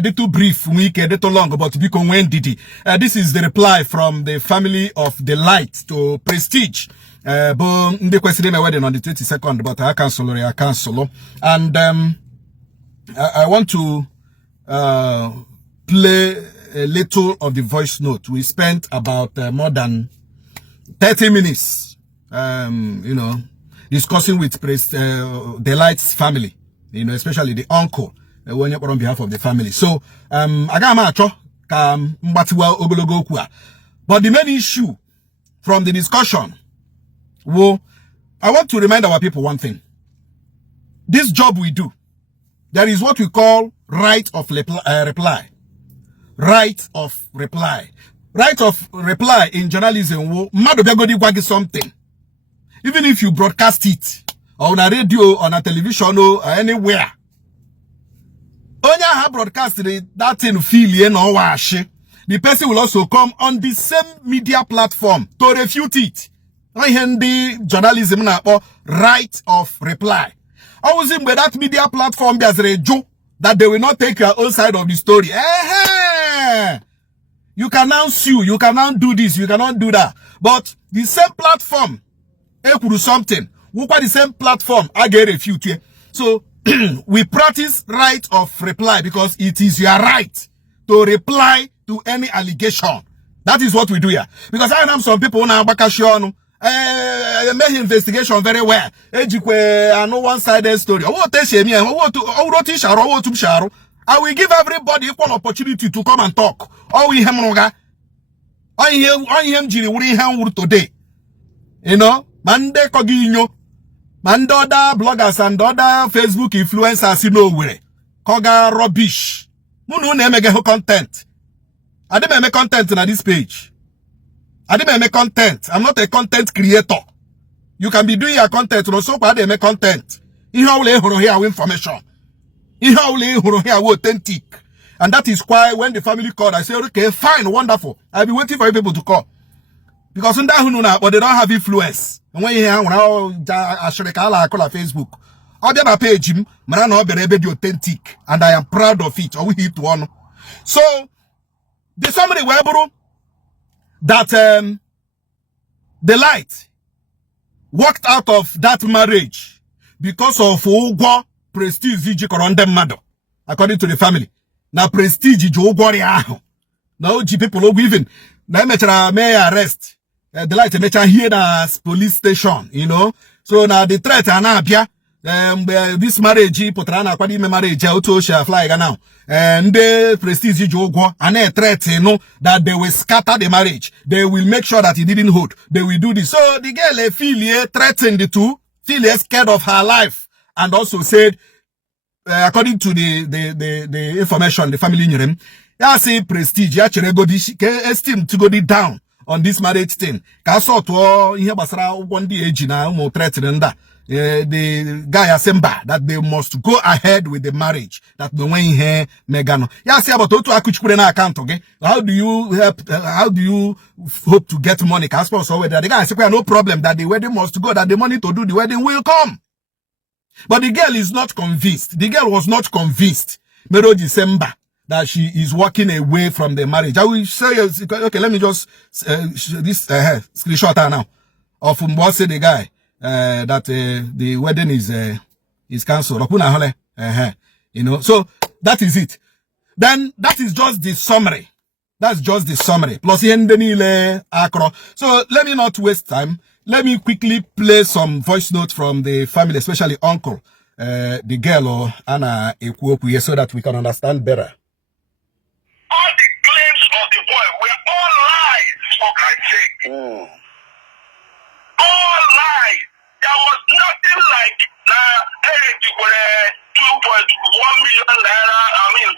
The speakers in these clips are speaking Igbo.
little brief, little long, but this is the reply from the family of the light to Prestige. The question my wedding on the 22nd, but I cancel. And I want to play a little of the voice note. We spent about more than 30 minutes, discussing with the light's family. Especially the uncle, when you're on behalf of the family. So, but the main issue from the discussion, I want to remind our people one thing. This job we do, there is what we call right of reply. Right of reply. Right of reply in journalism, something. Even if you broadcast it, on a radio, on a television, or anywhere. Only have broadcasted that thing feeling or wash. The person will also come on the same media platform to refute it. I hand the journalism or right of reply. I was in with that media platform there's a joke that they will not take your own side of the story. You can now sue, you can now do this, you cannot do that. But the same platform, could do something. We got the same platform, I get refute. So we practice right of reply because it is your right to reply to any allegation. That is what we do here. Because I know some people now make investigation very well. I know one-sided story. I will give everybody equal opportunity to come and talk. All we have today. Mande Koginyo. And other bloggers and other Facebook influencers nowhere. Koga rubbish. Munu ne make content. I didn't make content on this page. I didn't make content. I'm not a content creator. You can be doing your content, so I didn't make content. You have here information. You have here authentic. And that is why when the family called, I said, okay, fine, wonderful. I'll be waiting for you people to call. Because but they don't have influence. And when you hear when I call Facebook, I'll be my page him, be authentic, and I am proud of it. Or we hit one. So the somebody were that the light walked out of that marriage because of Ogwa prestige mother, according to the family. Now prestige now people even may arrest. The light may here as police station, So now the threat and this marriage, potrana kwadi marriage, auto shall fly now. And the prestige jogo and a threat, that they will scatter the marriage. They will make sure that it didn't hold. They will do this. So the girl feel threatened the two, feel scared of her life, and also said, according to the information, the family knew him. Yeah, say prestige, actually go esteem to go down on this marriage thing. The guy has said that they must go ahead with the marriage. That the way here Megano. Yeah, say about to account, okay? How do you hope to get money? The guy said no problem that the wedding must go, that the money to do the wedding will come. But the girl is not convinced. The girl was not convinced. Mero December that she is walking away from the marriage. I will say, okay, let me just this screenshot her now of say the guy that the wedding is cancelled. So that is it. Then that is just the summary. That's just the summary. Plus so let me not waste time. Let me quickly play some voice notes from the family, especially uncle, the girl or Anna Ekuopuye, so that we can understand better. All the claims of the boy were all lies, for Christ's sake. All lies. There was nothing like 2.1 million naira,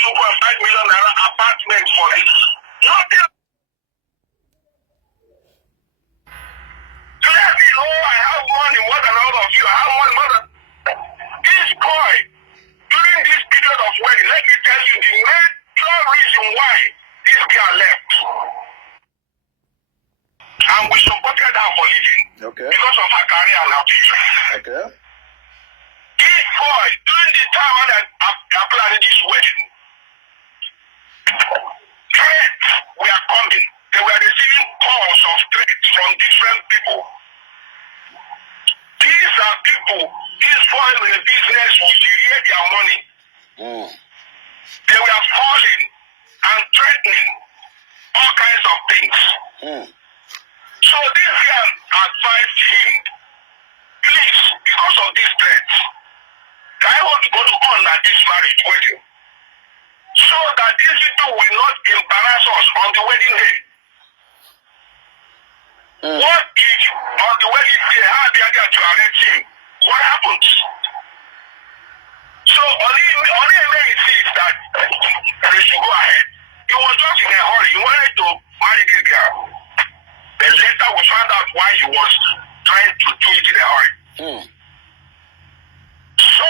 2.5 million naira apartment for it. Nothing. Clearly, I have money more than all of you. I have money more than this boy. During this period of wedding, let me tell you the major reason why this girl left. And we supported her for living. Okay. Because of her career and her future. Okay. This boy, during the time when I planned this wedding, threats were coming. They were receiving calls of threats from different people. These are people, these boys in the business will share their money. They were calling and threatening all kinds of things. So this guy advised him, please, because of these threats, I want to go to honor this marriage wedding so that these people will not embarrass us on the wedding day. What if on the wedding day, how they are to arrest him? What happens? So only insists that they should go ahead. He was just in a hurry. He wanted to marry this girl. Then later we found out why he was trying to do it in a hurry. So,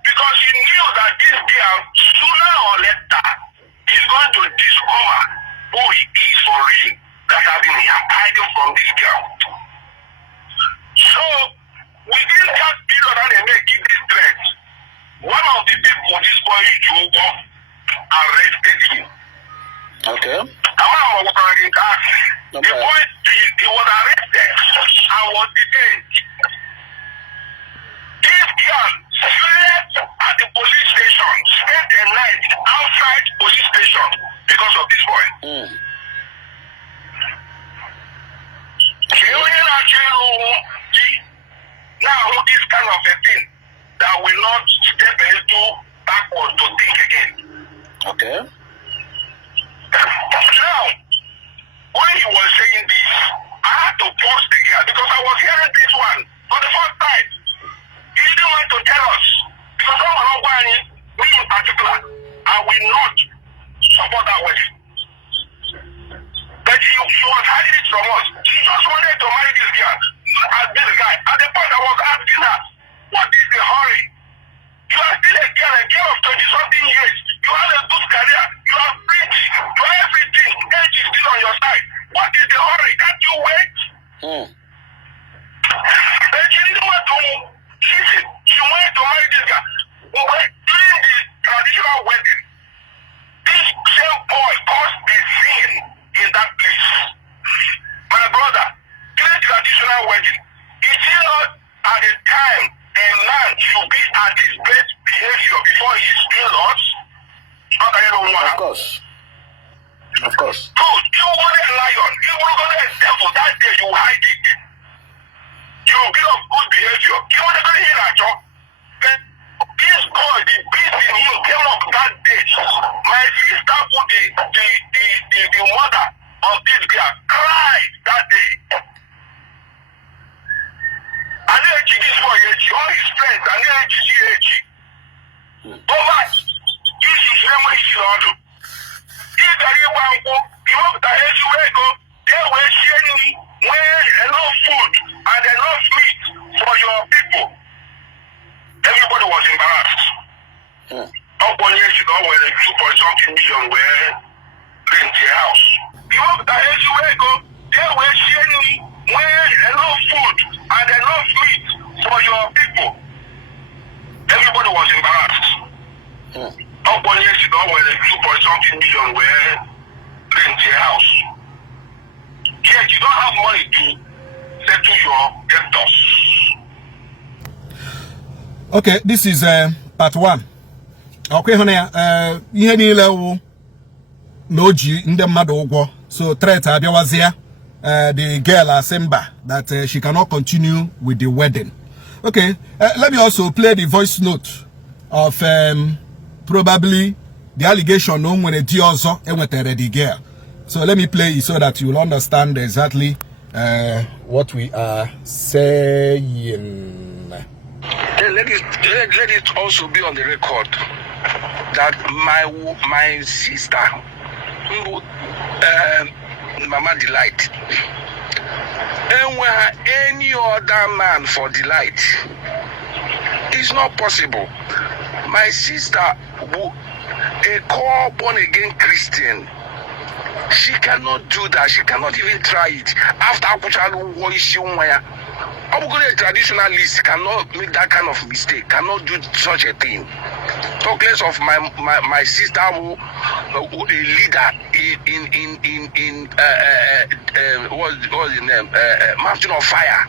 because he knew that this girl, sooner or later, is going to discover who he is for real, that has been hiding from this girl. So, within that period that they make this threat, one of the people, this boy, Jogo, arrested him. Okay. The boy, he was arrested and was detained. This girl slept at the police station, spent the night outside police station because of this boy. Now this kind of a thing that will not step into backward to think again. Okay. Now, when he was saying this, I had to pause the girl because I was hearing this one for the first time. He didn't want to tell us because me in particular, I will not support that wedding. But she was hiding it from us. She just wanted to marry this girl. At the point I was asking her, what is the hurry? You are still a girl of 20-something years. You have a good career. You are pretty. You have everything. Age is still on your side. What is the hurry? Can't you wait? But she didn't want to listen. She wanted to marry this guy. But during the traditional wedding, this same boy caused a scene in that place. My brother, during traditional wedding, is it not at the time a man should be at his best behavior before he still us? Of course. Of course. Dude, you wanted a lion, you wanted a devil, that day you hide it. You will be of good behavior. You want to go here at all? This boy, the beast in him came up that day. My sister put the mother of this girl cried that day. And then this boy, all his friends, and then over, this is when he should do. If there is one who, you want to hear you go, they were sharing enough food and enough meat for your people. Everybody was embarrassed. How 1 year ago, where the 2.something million were rent a house. You want to hear you go, they were sharing enough food and enough meat for your people. Everybody was embarrassed. How 1 year ago, where the 2.something million were rent a house. Yes, you don't have money to settle your debtors. Okay, this is part 1. Okay, honey, ihe niile wu na oji ndị mmadụ ụgwọ. So threat abịawazia the girl Asemba that she cannot continue with the wedding. Okay, let me also play the voice note of probably the allegation no nwere di ọzọ enwetere the girl. So let me play it so that you will understand exactly what we are saying. Let it also be on the record that my sister, Mama Delight, and where any other man for Delight, it's not possible. My sister, a core born again Christian, she cannot do that. She cannot even try it. After A traditionalist cannot make that kind of mistake, cannot do such a thing. Talk less of my sister who a leader in what's the name? Mountain of Fire.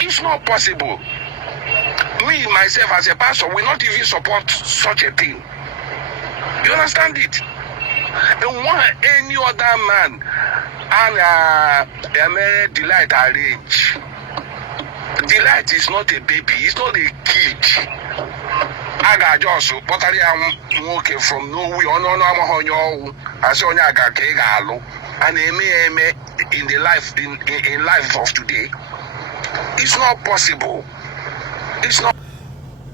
It's not possible. Me, myself, as a pastor, will not even support such a thing. You understand it? And one any other man and Delight arrange. Delight is not a baby, it's not a kid. I got just pottery walking from nowhere on I saw Naga and in the life in life of today. It's not possible. It's not.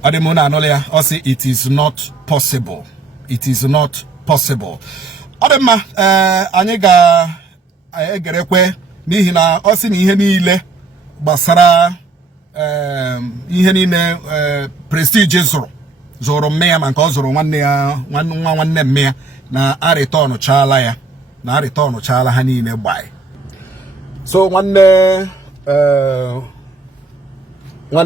Ademona Anolia, I say it is not possible. It is not possible. Adema, Anyega, Egerekwe, Nihina, Osin Ihenile, Basara, Ihenine, Prestige Zoro Mea, and Kozoro, one name mea, na Aritono Chalaya, na Aritono Chala Hanine by. So one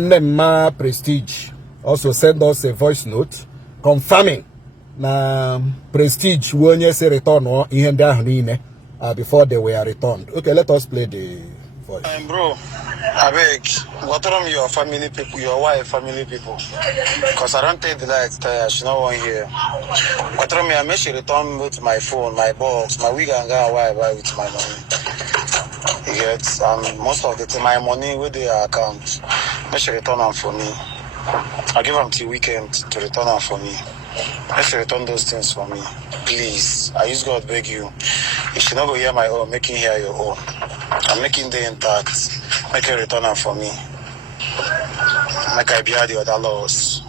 name ma Prestige also send us a voice note confirming na Prestige won't say return or in before they were returned. Okay, let us play the voice. Bro, I beg, what are your family people, your wife family people? Because I don't take the lights there, she not one here. What are me? I make sure return with my phone, my box, my wig and go away with my money. You get most of the time my money with the account. Make sure return them for me. I give them till weekend to return them for me. Make sure return those things for me. Please. I use God beg you. You should not go hear my own, make him hear your own. I'm making the intact. Make a return them for me. Make I bear the other laws.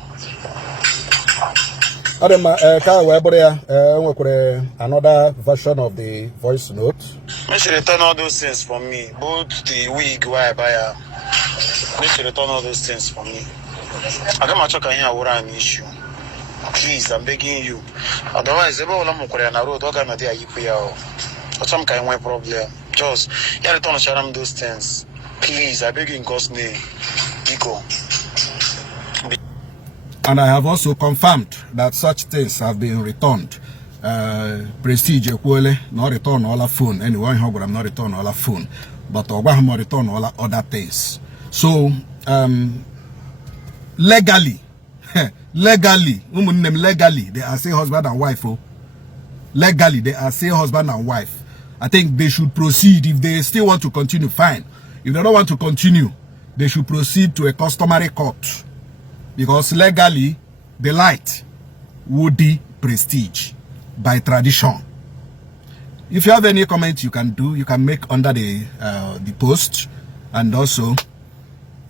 Another version of the voice note. Make sure return all those things for me. Both the wig where I buy. Make sure return all those things for me. I got my truck here an issue. Please, I'm begging you. Otherwise, everyone I'm going to road. What kind of day are you here? Or some kind of problem? Just you return to share those things. Please, I beg you in God's name. Igbo. And I have also confirmed that such things have been returned. Prestige Ekwele, not return all our phone. Anyone who I'm not return all our phone. But Obama return all other things. So, legally, they are say husband and wife. Oh. Legally, they are say husband and wife. I think they should proceed. If they still want to continue, fine. If they don't want to continue, they should proceed to a customary court. Because legally, the light would be Prestige by tradition. If you have any comment you can do, you can make under the post. And also,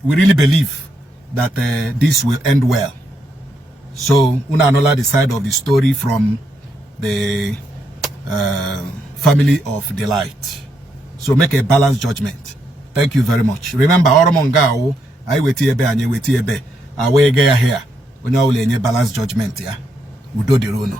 we really believe that this will end well. So, Unanola the side of the story from the family of Delight. So, make a balanced judgment. Thank you very much. Remember, Oromongao, I wait here, and you wait here. Away here. When you balanced judgment, yeah, we do the rono.